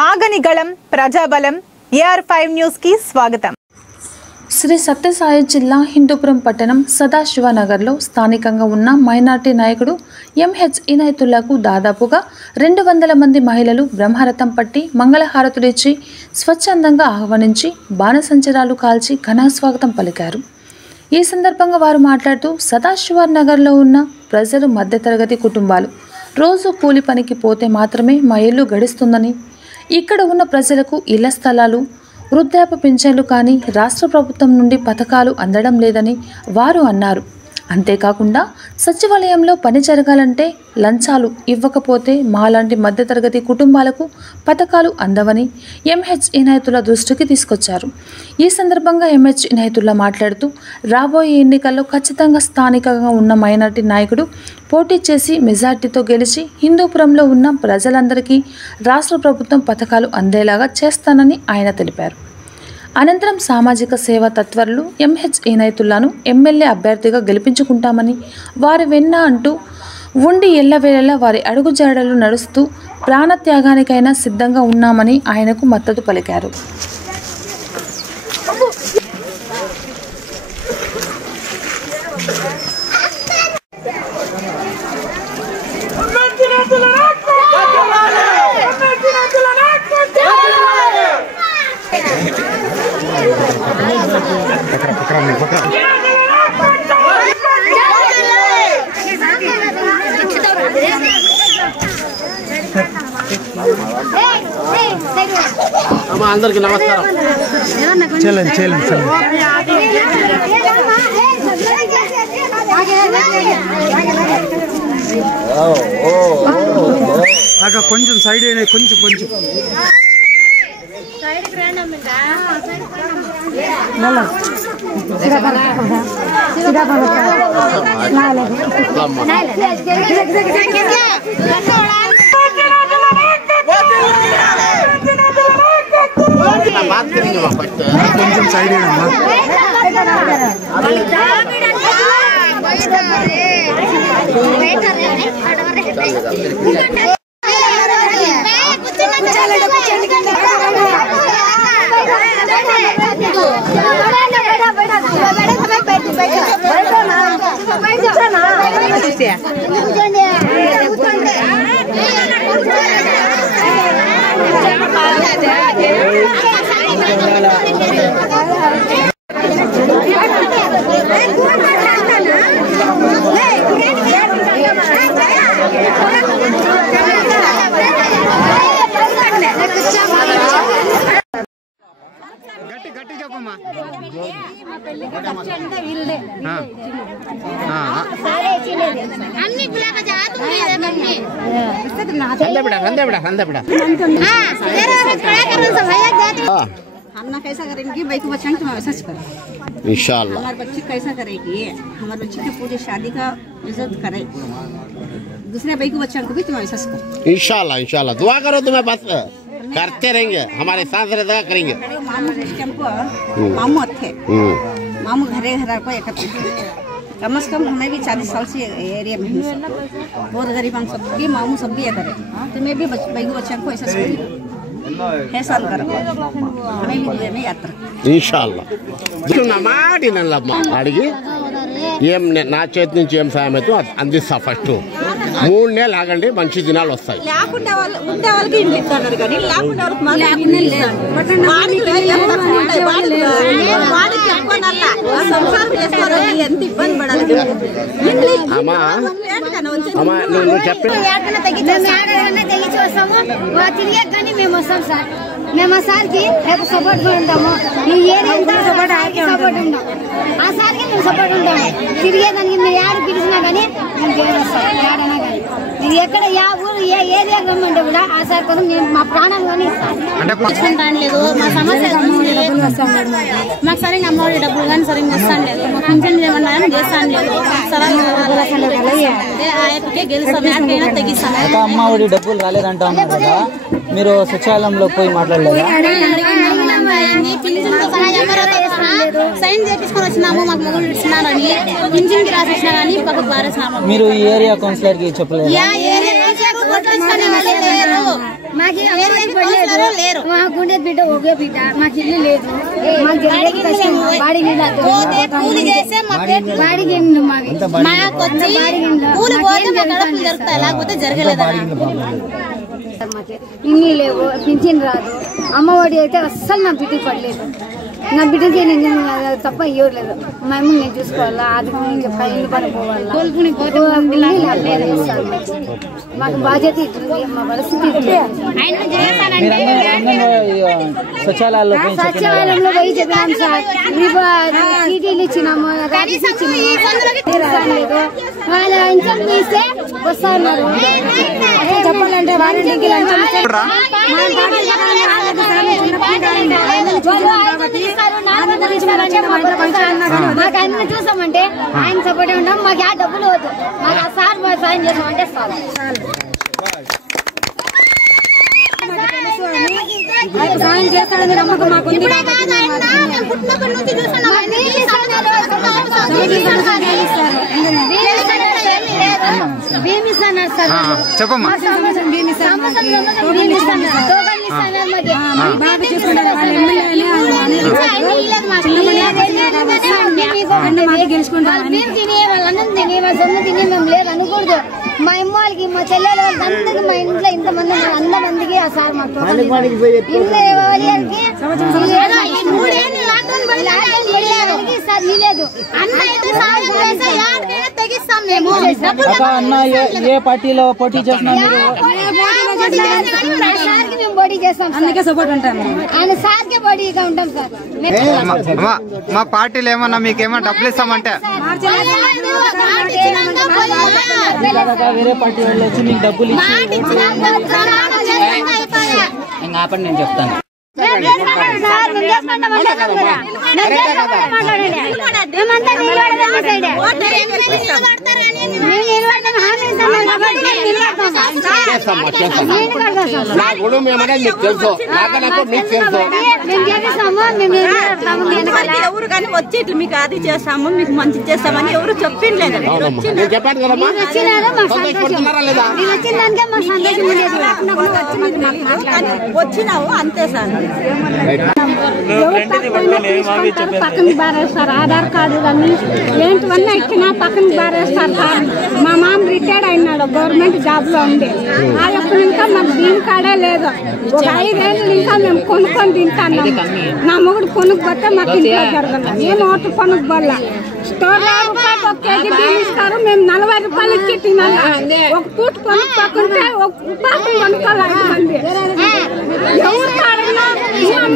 ఆగనిగళం ప్రజాబలం AR5 news కి స్వాగతం. శ్రీ సత్యసాయి జిల్లా హిందూపురం పట్టణం సదాశివనగర్లో స్థానికంగా ఉన్న మైనార్టీ నాయకుడు MH ఇనాయతుల్లాకు దాదాపుగా 200 మంది మహిళలు బ్రహ్మరథం పట్టి మంగళహారతులిచ్చి స్వచ్ఛందంగా ఆహ్వానించి బాణసంచరాలు కాల్చి ఘనస్వాగతం పలికారు. ఈ సందర్భంగా వారు మాట్లాడుతూ సదాశివనగర్లో ఉన్న ప్రజలు మధ్యతరగతి కుటుంబాలు రోజు కూలి పనికి పోతే మాత్రమే మా ఇల్లు గడుస్తుందని, ఇక్కడ ఉన్న ప్రజలకు ఇళ్ల స్థలాలు, వృద్ధాప్య పింఛన్లు కానీ రాష్ట్ర ప్రభుత్వం నుండి పథకాలు అందడం లేదని వారు అన్నారు. అంతేకాకుండా సచివాలయంలో పని జరగాలంటే లంచాలు ఇవ్వకపోతే మాలాంటి మధ్యతరగతి కుటుంబాలకు పథకాలు అందవని MH ఇనాయతుల్లా దృష్టికి తీసుకొచ్చారు. ఈ సందర్భంగా MH ఇనాయతుల్లా మాట్లాడుతూ రాబోయే ఎన్నికల్లో ఖచ్చితంగా స్థానికంగా ఉన్న మైనార్టీ నాయకుడు పోటీ చేసి మెజార్టీతో గెలిచి హిందూపురంలో ఉన్న ప్రజలందరికీ రాష్ట్ర ప్రభుత్వం పథకాలు అందేలాగా చేస్తానని ఆయన తెలిపారు. అనంతరం సామాజిక సేవా తత్పరులు MH ఇనాయతుల్లాను ఎమ్మెల్యే అభ్యర్థిగా గెలిపించుకుంటామని, వారి వెన్న అంటూ ఉండి ఎల్లవేళలా వారి అడుగుజాడలు నడుస్తూ ప్రాణత్యాగానికైనా సిద్ధంగా ఉన్నామని ఆయనకు మద్దతు పలికారు. అందరికి నమస్కారం. కొంచెం సైడ్ అయినా కొంచెం बात करेंगे वापस కొంచెం సైడ్ అయినా గట్టి చెప్పమ్మా. हमने कैसा करेंगे भाई को बच्चों की वैसा करें इंशाल्लाह. हमारे बच्चे कैसा करेगी, हमारे बच्चे की पूरी शादी का इज्जत करे, दूसरे भाई को बच्चों को भी तुम ऐसा करें इंशाल्लाह इंशाल्लाह. दुआ करो, तुम्हें बस करते रहेंगे, हमारे साथ रहता करेंगे. मामू थे मामू घरे घर को एकत्र कम से कम हमें भी 40 साल से एरिया में बहुत गरीब हम सबकी मामू सब भी करे, तुम्हें भी भाई को बच्चों को ऐसा हेसान करो, हमें भी में यात्रा इंशाल्लाह. నా మాట నల్లమ్మ అడిగి ఏం నా చేతి నుంచి ఏం సాయం అయితే అందిస్తా. ఫస్ట్ 3 నెలలు ఆగండి, మంచి దినాలు వస్తాయి. లేకుండా వాళ్ళు ఉండే వాళ్ళకి ఇంటి ఇస్తున్నారు కానీ లేకుండా ఎంత ఇబ్బంది పడాలి. అమ్మా అమ్మా నువ్వు చెప్పి మేము ఆ సార్కి సపోర్ట్ ఉంటాము, ఈ ఏరియా సపోర్ట్ ఉంటాం, ఆ సార్కి మేము సపోర్ట్ ఉంటాము. తిరిగేదానికి మీరు ఏడు పిలిచినా కానీ మేము చేయొస్తాం, ఏడైనా కానీ మీరు ఎక్కడ ఏ ఊరు ఏ ఏరియా రమ్మంటే కూడా ఆ సార్ కోసం నేను మా ప్రాణం కానీ ఇస్తాను లేదు. మా సమస్య మాకు సరైన అమ్మఒడి డబ్బులు కానీ సరిగ్గా వస్తాను లేదు, మా పింఛన్ ఏమన్నా చేస్తాను లేదు, గెలుస్తాను తగ్గిస్తాను. అమ్మఒడి డబ్బులు రాలేదంటాం కదా, మీరు సచివాలయంలో పోయి మాట్లాడలేదు? సైన్ చేపించుకొని వచ్చినాము, మాకు మొగుళ్ళు ఇచ్చినారని పింఛన్కి రాసి ఇచ్చినా కానీ పక్కకు పారేసినాము. మీరు ఈ ఏరియా కౌన్సిలర్ కి చెప్పలేదు? మాకు ఉండేది బిడ్డ ఒకే బిడ్డ, మాకు ఇల్లు లేదు, మాకు బాడికి ఇన్ని లేవు, పింఛన్ రాదు, అమ్మఒడి అయితే అస్సలు నా బిడ్డకి పడలేదు. నా బిడ్డకి నేను తప్ప ఇవ్వలేదు. మా అమ్మ నేను చూసుకోవాలా, అది ఇల్లు పని పోవాలా, మాకు బాధ్యత ఇస్తుంది, మా పరిస్థితి సచివాలయంలో పోయి చెప్పినాము సార్, సీటీలు ఇచ్చినాము, ర్యాలీస్ ఇచ్చినాము, లేదు వాళ్ళ ఇంట్లో తీస్తే వస్తా ఉన్నారు. చెప్పాలంటే వారంటీకి మాకు అన్ని చూసామంటే ఆయన సపోర్ట్ ఉంటాం, మాకు ఆ డబ్బులు వద్దు, మాకు ఆ సార్ సాయం చేసామంటే సార్ సాయం చేస్తాడని నమ్మకం మాకు చెప్పమ్మా. అనకూడదు. మా అమ్మ వాళ్ళకి, మా చెల్లెల వాళ్ళకి, మా ఇంట్లో ఇంతమంది, అంతమందికి ఆ సార్ మాకు ఏ పార్టీలో పోటీ చేస్తున్నాం మేము పోటీ చేస్తాం, అందుకే సపోర్ట్ ఉంటాం, ఆయన సార్కే పోటీగా ఉంటాం సార్. మా పార్టీలో ఏమన్నా మీకేమన్నా డబ్బులు ఇస్తామంటే వేరే పార్టీ వాళ్ళు వచ్చి మీకు డబ్బులు ఇచ్చి ఇంకా ఆపండి, నేను చెప్తాను. ఎవరు కానీ వచ్చి ఇట్లా మీకు అది చేస్తాము, మీకు మంచి చేస్తామని ఎవరు చెప్పిండలేదు. వచ్చినావు అంతే సార్. పక్కన బారేస్తారు, ఆధార్ కార్డు కానీ ఏంటివన్నీ ఇచ్చినా పక్కన బారేస్తారు సార్. మా మామ రిటైర్డ్ అయినాడు, గవర్నమెంట్ జాబ్ లో ఉంది, అప్పుడు ఇంకా మాకు దీని కాడే లేదు. ఒక 5 ఏళ్ళు ఇంకా మేము కొనుక్కొని తింటాను. నా మొగుడు కొనుక్కోతే మాకు ఇంట్లో జరగదు, నేను ఓటు కొనుక్కోవాలా. స్టోర్ లో రూపాయలు 1 కేజీ బియ్యం ఇస్తారు, మేము 40 రూపాయలు ఇచ్చి తినాలి. ఒక పూట కొనుక్కోకుంటే ఒక పాపం కొనుక్కోవాలి. 5 మంది ఎవరు